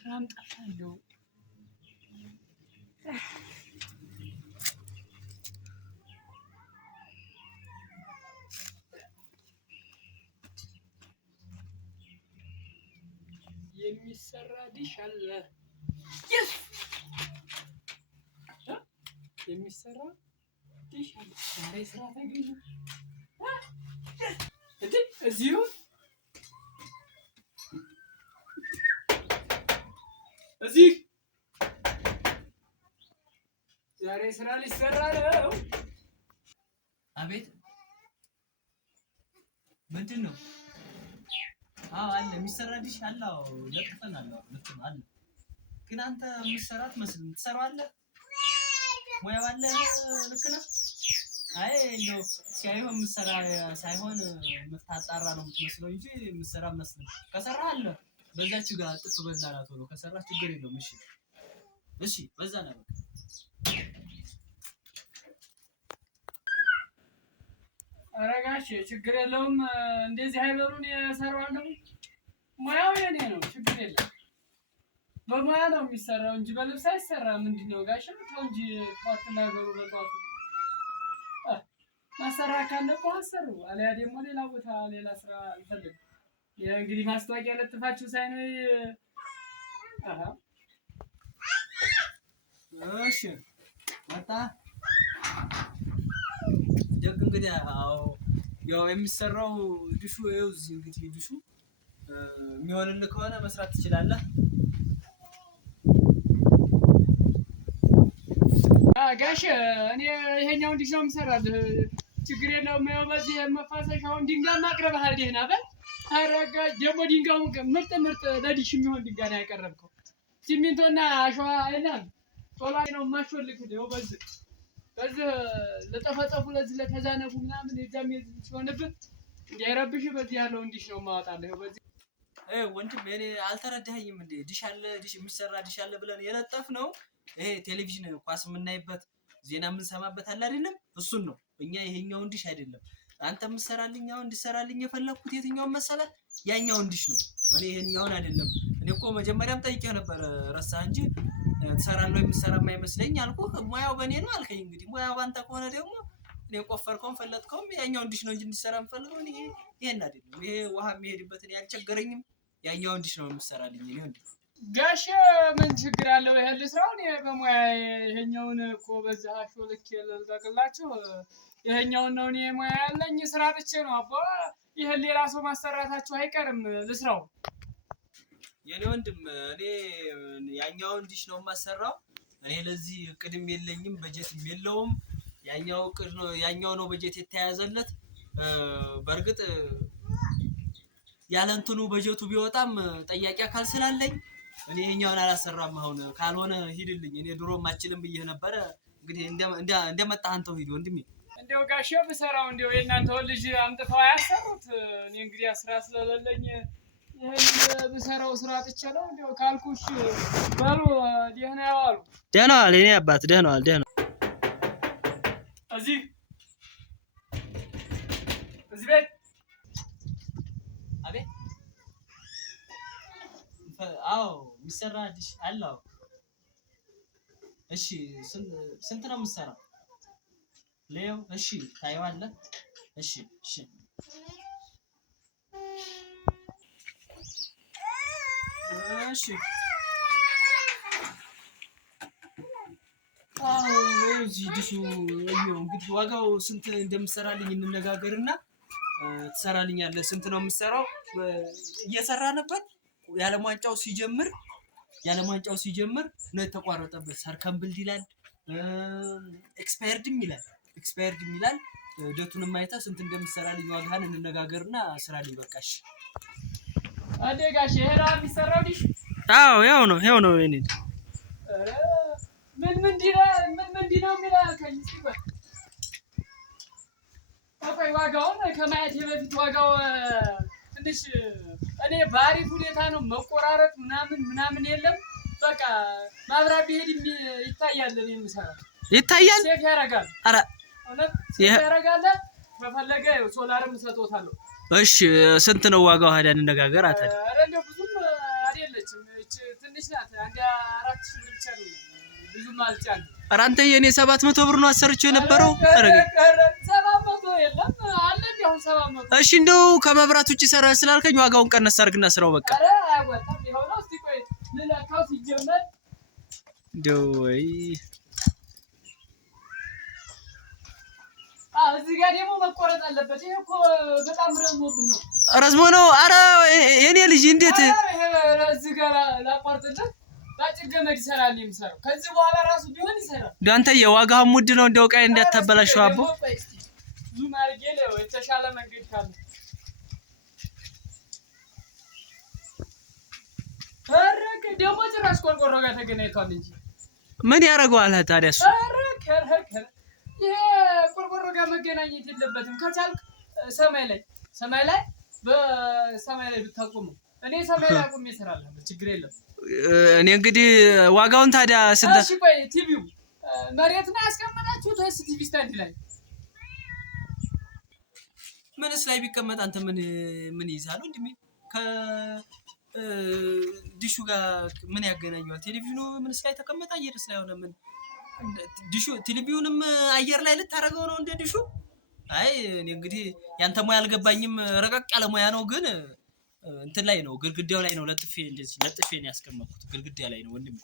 ስራም ጠፋለሁ። የሚሰራ ዲሽ አለ። የሚሰራ ዲሽ አለ። ዛሬ ስራ ተገኘ። እዚሁ እዚህ ዛሬ ስራ ሊሰራ ነው። አቤት ምንድን ነው? አለ የሚሰራ ዲሽ አለ። ለጥፈናል አለ። ግን አንተ የምትሰራት መስል ትሰራዋለህ? ሙያው አለ። ልክ ነህ። አይ እንደው ሲያዩ የምትሰራ ሳይሆን የምታጣራ ነው የምትመስለው እንጂ የምትሰራ መስል ከሰራህ አለ። በዛች ጋር ጥፍ በላላ ቶሎ ከሰራህ ችግር የለውም። እሺ በዛ ነው። አረጋሽ ችግር የለውም። እንደዚህ አይበሉን እሰራዋለሁ። ሙያው የኔ ነው። ችግር የለም። በሙያ ነው የሚሰራው እንጂ በልብስ አይሰራም። ምንድነው ጋሽ ተው እንጂ አትናገሩ። በጧቱ ማሰራት ካለብህ አሰሩ። አለያ ደግሞ ሌላ ቦታ ሌላ ስራ እንፈልግ። እንግዲህ ማስታወቂያ ለጥፋችሁ ሳይነው እሺ ወጣ ደግ እንግዲህ ያው የሚሰራው ዲሹ ይኸው እዚህ እንግዲህ ዲሹ የሚሆንልህ ከሆነ መስራት ትችላለህ። ጋሽ እኔ ይሄኛውን ዲሽ ነው የምሰራልህ። ችግር የለውም። ያው በዚህ መፋሰሻውን ድንጋይ ማቅረብሃል። ደህና በል። አረጋ ደግሞ ድንጋዩ ምርጥ ለዲሽ የሚሆን ድንጋይ ነው ያቀረብከው። ሲሚንቶና አሸዋ አይደለም ቶሎ ነው የማሾልክህ። ይኸው በዚህ ለጠፈጠፉ ለዚህ ለተዛነቡ ምናምን የዛም ሲሆንብህ እንዳይረብሽ በዚህ ያለው ዲሽ ነው የማወጣልህ። ይኸው በዚህ ወንድም እኔ አልተረዳኸኝም እንዴ? ዲሽ አለ ዲሽ የሚሰራ ዲሽ አለ ብለን የለጠፍነው ይሄ ቴሌቪዥን ኳስ የምናይበት ዜና የምንሰማበት አለ አይደለም? እሱን ነው እኛ ይሄኛውን ዲሽ አይደለም። አንተ የምትሰራልኝ አሁን እንድሰራልኝ የፈለኩት የትኛውን መሰለህ? ያኛውን ዲሽ ነው። እኔ ይሄኛውን አይደለም። እኔ እኮ መጀመሪያም ጠይቄህ ነበር ረሳህ እንጂ ትሰራለህ የምትሰራም አይመስለኝ አልኩህ። ሙያው በእኔ ነው አልከኝ። እንግዲህ ሙያው ባንተ ከሆነ ደግሞ እኔ ቆፈርከውም ፈለጥከውም ያኛውን ዲሽ ነው እንጂ እንድሰራ የምፈልገው እኔ ይሄን አይደለም። ይሄ ውሃ የሚሄድበት እኔ አልቸገረኝም። ያኛውን ዲሽ ነው የምትሰራልኝ። እኔ እንዴ ጋሽ ምን ችግር አለው? ይሄን ልስራው እኔ በሙያ ይሄኛውን እኮ በዛ ሾልክ ልልቀቅላችሁ። ይሄኛውን ነው እኔ ሙያ ያለኝ ስራ ብቻ ነው አባ። ይሄን ሌላ ሰው ማሰራታችሁ አይቀርም። ልስራው የኔ ወንድም እኔ ያኛውን ዲሽ ነው የማሰራው። እኔ ለዚህ እቅድም የለኝም በጀትም የለውም። ያኛው ነው በጀት የተያዘለት። በርግጥ ያለ እንትኑ በጀቱ ቢወጣም ጠያቂ አካል ስላለኝ እኔ ይሄኛውን አላሰራም። አሁን ካልሆነ ሂድልኝ። እኔ ድሮም አልችልም ብዬ ነበረ። እንግዲህ እንደመጣህ አንተው ሂድ ወንድሜ። እንደው ጋሼ ብሰራው እንደው የእናንተው ልጅ አምጥተው አያሰሩት። እኔ እንግዲህ ስራ ስለሌለኝ ይሄን ብሰራው ስራ አጥቼ ነው። እንደው ካልኩሽ በሉ ደህና ያዋሉ። ደህና ዋል የኔ አባት ደህና ዋል። ደህና እዚህ ቤት አቤት። አዎ የሚሰራ ዲሽ አለው። እሺ ስንት ነው የምትሰራው? ሌው እሺ ታየዋለህ። እሺ እዚህ ዲሹ እንግዲህ ዋጋው ስንት እንደምትሰራልኝ እንነጋገርና ትሰራልኛለህ። ስንት ነው የምትሰራው? እየሰራ ነበር የዓለም ዋንጫው ሲጀምር ነው የተቋረጠበት። ሰርከምብል ይላል ኤክስፓየርድም ይላል። ዴቱንም አይተህ ስንት እንደምትሰራልኝ ዋጋህን እንነጋገርና ስራልኝ። በቃሽ አደጋሽ ሄራ የሚሰራው ዲሽ? አዎ ያው ነው የኔ። ምንድን ነው የሚላልከኝ? ቆይ ዋጋውን ከማየቴ በፊት ዋጋው ትንሽ እኔ በአሪፍ ሁኔታ ነው መቆራረጥ ምናምን የለም። በቃ ማብራት ቢሄድ ይታያል። እኔ የምሰራው ይታያል። ሴፍ ያደርጋል። ኧረ እውነት ሴፍ ያደርጋል። ከፈለገ ሶላርም እሰጥዎታለሁ። እሺ ስንት ነው ዋጋው? ሀዳ እንነጋገር አታል። ኧረ እንደው ብዙም አይደለችም። እቺ ትንሽ ትንሽ ናት። አንድ 4000 ብር ብቻ ነው። ብዙም አልጫንም። ኧረ አንተ የኔ 700 ብር ነው አሰርቼው የነበረው። አረጋ 700 የለም አለ እንደው 700። እሺ እንደው ከመብራት ውጪ ሰራ ስላልከኝ ዋጋውን ቀነስ አድርግና ስራው በቃ። ኧረ አያዋጣም። ይኸው ነው። እስቲ ቆይ ልላካው ሲጀመር እንደው ወይ እዚህ ጋር ደግሞ መቆረጥ አለበት። ይሄ እኮ በጣም ረዝሞብህ ነው። ረዝሞ ነው። ኧረ የኔ ልጅ እንዴት እዚህ ጋር ላቋርጥልህ? ባጭር ገመድ ይሰራል የሚሰራው። ከዚህ በኋላ ራሱ ቢሆን ይሰራል። እንደው አንተ የዋጋው ውድ ነው። እንደው ቃይ እንዳታበላሽው አቦ። ዙም አድርጌ ነው የተሻለ መንገድ ካለ ፈረክ ደግሞ ጭራሽ ቆርቆሮ ጋር ተገናኝቷል እንጂ ምን ያደርገዋል ታዲያ እሱ? ፈረክ ይሄ ቆርቆሮ ጋር መገናኘት የለበትም። ከቻልክ ሰማይ ላይ በሰማይ ላይ ብታቆመው እኔ ሰማይ ላይ አቁሜ እሰራለሁ። ችግር የለም። እኔ እንግዲህ ዋጋውን ታዲያ ስንት? እሺ ቆይ ቲቪው መሬት ላይ ያስቀመጣችሁት ወይስ ቲቪ ስታንድ ላይ? ምንስ ላይ ቢቀመጥ አንተ ምን ይዛሉ? እንዴ ዲሹ ጋር ምን ያገናኘዋል? ቴሌቪዥኑ ምንስ ላይ ተቀመጠ? አየርስ ላይ ሆነ ምን ዲሹ ቴሌቪዥኑንም አየር ላይ ልታረገው ነው እንደ ዲሹ? አይ እኔ እንግዲህ ያንተ ሙያ አልገባኝም። ረቀቅ ያለ ሙያ ነው ግን እንትን ላይ ነው ግድግዳው ላይ ነው ለጥፌ ነው ያስቀመጥኩት። ግድግዳ ላይ ነው ወንድም።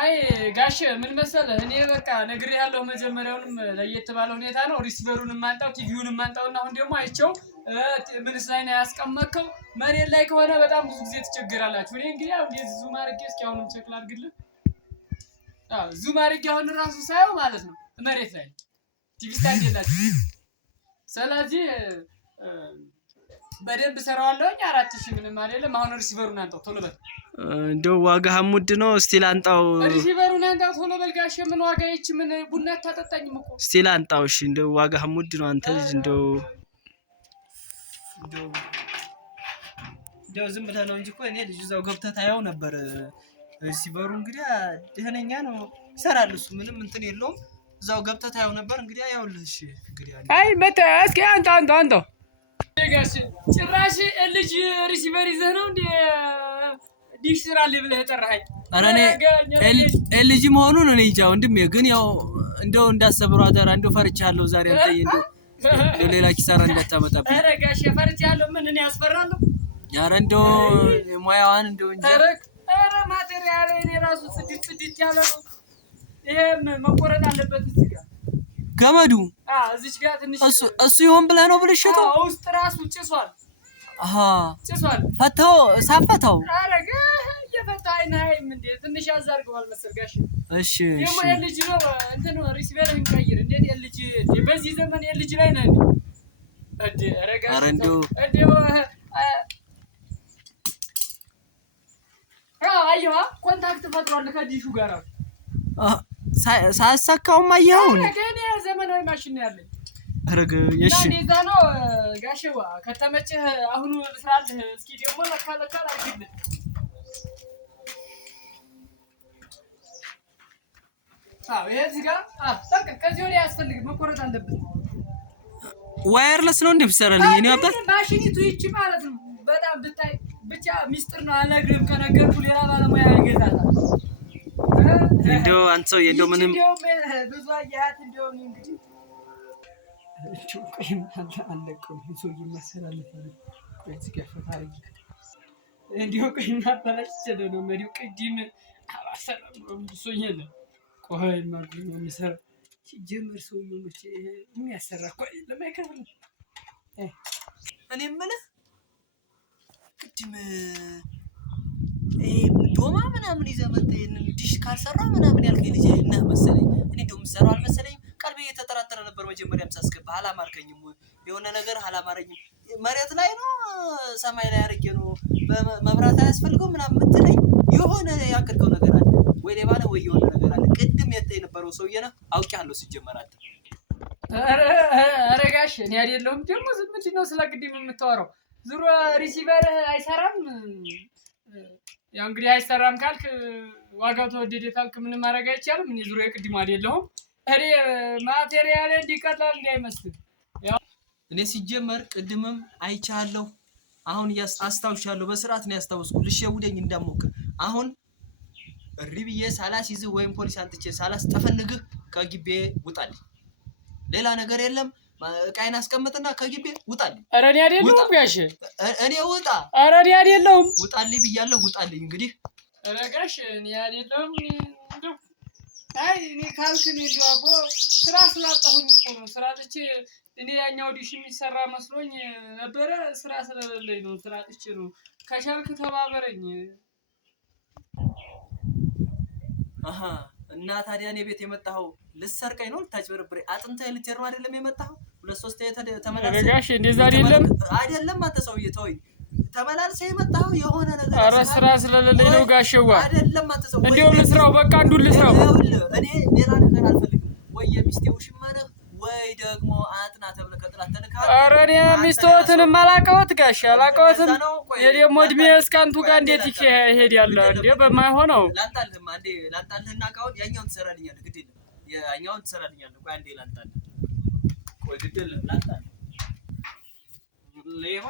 አይ ጋሽ ምን መሰለህ እኔ በቃ ነግሬሃለሁ። መጀመሪያውንም ለየት ባለ ሁኔታ ነው ሪሲቨሩንም ማንጣው ቲቪውንም ማንጣውና አሁን ደግሞ አይቼው ምንስ ላይ ነው ያስቀመጥከው? መሬት ላይ ከሆነ በጣም ብዙ ጊዜ ትቸገራላችሁ። እኔ እንግዲህ አሁን ዙም አድርጌ እስኪ አሁንም ቼክ ላድርግልህ። ዙም አድርጌ አሁን ራሱ ሳየው ማለት ነው መሬት ላይ ቲቪ ስታንድ የላችሁ። ስለዚህ በደንብ ሰራዋለሁኝ። 4000 ምንም አይደለም። አሁን ሪሲቨሩን አንጣው ቶሎ በል። እንደው ዋጋህም ውድ ነው። እስቲ ላንጣው። ሪሲቨሩን አንጣው ቶሎ በል ጋሼ። ምን ዋጋ ይቺ ምን ቡና አታጠጣኝም እኮ። እስቲ ላንጣው። እሺ እንደው ዋጋህም ውድ ነው አንተ ልጅ። እንደው ዝም ብለህ ነው እንጂ እኮ እኔ ልጅ እዛው ገብተህ ታየው ነበር። ሪሲቨሩ እንግዲህ ደህነኛ ነው ይሰራል። እሱ ምንም እንትን የለውም። እዛው ገብተህ ታየው ነበር። እንግዲህ ያውልህ። እሺ እንግዲህ አይ መጣ። እስኪ አንተ ጋሽ ጭራሽ ልጅ ሪሲቨር ይዘህ ነው እንዴ ዲሽ ስራልኝ ብለህ ጠራኸኝ? ኧረ እኔ ልጅ መሆኑን እኔ እንጃ ወንድሜ፣ ግን ያው እንደው እንዳሰብረው አደራ እንደው ፈርቻለሁ ዛሬ አንተ እንደው ሌላ ኪሳራ እንዳታመጣብኝ። ኧረ ጋሽ ፈርቻለሁ። ምን እኔ ያስፈራለሁ? ኧረ እንደው ሙያዋን እንደው እንጃ። ኧረ ማቴሪያል እኔ ራሱ ጽድት ያለ ነው። ይሄም መቆረጥ አለበት እዚህ ጋር ገመዱ። እዚች ጋር ትንሽ እሱ ይሆን ብለህ ነው ብልሽቱ? ውስጥ ራሱ ጭሷል። ጭሷል። ፈታው ሳፈታው። ኧረ እየፈታህ አይናይም እንዴ? ትንሽ ያዛርገዋል መሰል ጋሽ። እሺ ደግሞ የልጅ ነው እንትን ሪሲቨርህን ቀይር። እንዴት የልጅ በዚህ ዘመን የልጅ ላይ ነህ እንዴ? ኧረ ጋሽ እንደው አየዋ ኮንታክት ፈጥሯል ከዲሹ ጋር። ሳያሳካውም አየኸው ነው። ገና ዘመናዊ ማሽን ነው ያለኝ። አረገ እሺ እንደዛ ነው ጋሽዋ። ከተመቸህ አሁን ልስራልህ። እስኪ ደግሞ ለካ አድርግልህ። ይሄ እዚህ ጋር በቃ ከዚህ ወዲያ አያስፈልግም። መቆረጥ አለብን። ዋየርለስ ነው እንደምሰራልኝ እኔ አባት ማሽኒቱ ይቺ ማለት ነው። በጣም ብታይ ብቻ ሚስጥር ነው። አልነግርህም። ከነገርኩ ሌላ ባለሙያ ይገዛታል። እንደው አንተ ሰው እንደው ምንም ብዙ አያት እንደው እንግዲህ ቆይም አለቀው ሰው ይመሰላል። ቆይ እዚህ ጋር ፈታሪ እንደው ቆይም አባላች ነው መሪው ቅድም አባሰራም ሰውዬ ነው። ቆይ ማግኘት ነው የሚሰራ ሲጀምር ሰውዬው መቼ ምን ያሰራ ቆይ ለማይከፍል እኔ የምልህ ቅድም ዶማ ምናምን ይዘህ መጥተህ ይሄንን ዲሽ ካልሰራ ምናምን ያልከኝ ልጅ ነህ መሰለኝ። እኔ እንደው የምሰራው አልመሰለኝም። ቀልቤ እየተጠራጠረ ነበር መጀመሪያም ሳስገባ። አላማርከኝም፣ የሆነ ነገር አላማረኝም። መሬት ላይ ነው ሰማይ ላይ አድርጌ ነው መብራት አያስፈልገው ምናምን የምትለኝ የሆነ ያቀድከው ነገር አለ ወይ ሌባ ነህ ወይ የሆነ ነገር አለ። ቅድም የነበረው ሰውዬ ነህ አውቄሃለሁ። ሲጀመር አንተ ኧረ ጋሽ እኔ አይደለሁም ደግሞ ዝም ብለህ ነው ስለ ቅድም የምታወራው። ዙሮ ሪሲቨር አይሰራም። ያው እንግዲህ አይሰራም ካልክ ዋጋው ተወደደ ካልክ ምንም ማድረግ አይቻልም። እኔ ዙሮ የቅድሙ አይደለሁም። እኔ ማቴሪያል እንዲቀላል እንዳይመስል እኔ ሲጀመር ቅድምም አይቻለሁ። አሁን አስታውሻለሁ። በስርዓት ነው ያስታውስኩ። ልሸውደኝ እንዳሞክር አሁን እሪ ብዬ ሳላስይዝህ ወይም ፖሊስ አንጥቼ ሳላስጠፈንግህ ከግቤ ውጣልኝ። ሌላ ነገር የለም። ዕቃዬን አስቀምጥና ከግቤ ውጣልኝ። ኧረ እኔ አይደለሁም ጋሼ። እኔ ውጣ። ኧረ እኔ አይደለሁም። ውጣልኝ ብያለሁ። ውጣልኝ እንግዲህ። ኧረ ጋሼ እኔ አይደለሁም። አይ እኔ ካልክ እኔ እንደው አቦ ስራ ስላጣሁኝ እኮ ነው። ስራ አጥቼ እኔ ያኛው ዲሽ የሚሰራ መስሎኝ ነበረ። ስራ ስለሌለኝ ነው። ስራ አጥቼ ነው። ከቻልክ ተባበረኝ። አሃ እና ታዲያ እኔ ቤት የመጣኸው ልትሰርቀኝ ነው? ልታጭበረብረኝ? አጥንተህ ልትሄድ ነው አይደለም የመጣኸው? 2-3 ተመላልሰህ ጋሼ እንደዛ አይደለም። አይደለም አንተ ሰውዬ ተወኝ። ተመላልሰህ የመጣኸው የሆነ ነገር ኧረ ስራ ስለሌለኝ ነው ጋሼዋ። አይደለም አንተ ሰውዬ። እንደውም ልስራው፣ በቃ አንዱን ልስራው። እኔ ሌላ ነገር አልፈልግም። ወይ የሚስቴ ውሽማ ነህ ወይ ደግሞ አጥና ተብለህ ከጥላት ተልካለህ። ኧረ እኔ ሚስትዎትንም አላውቀውት ጋሼ፣ አላውቀውትም። የደሞ እድሜ እስከ አንቱ ጋር እንዴት ይሄዳል እንዴ? በማይሆነው ላንጣልህማ እንዴ? ላንጣልህና እቃውን ያኛውን ትሰራልኛለህ። ግድ የለም ያኛውን ትሰራልኛለህ። ቆይ አንዴ ላንጣልህ። ቆይ ግድ የለም ላንጣልህ። ሌባ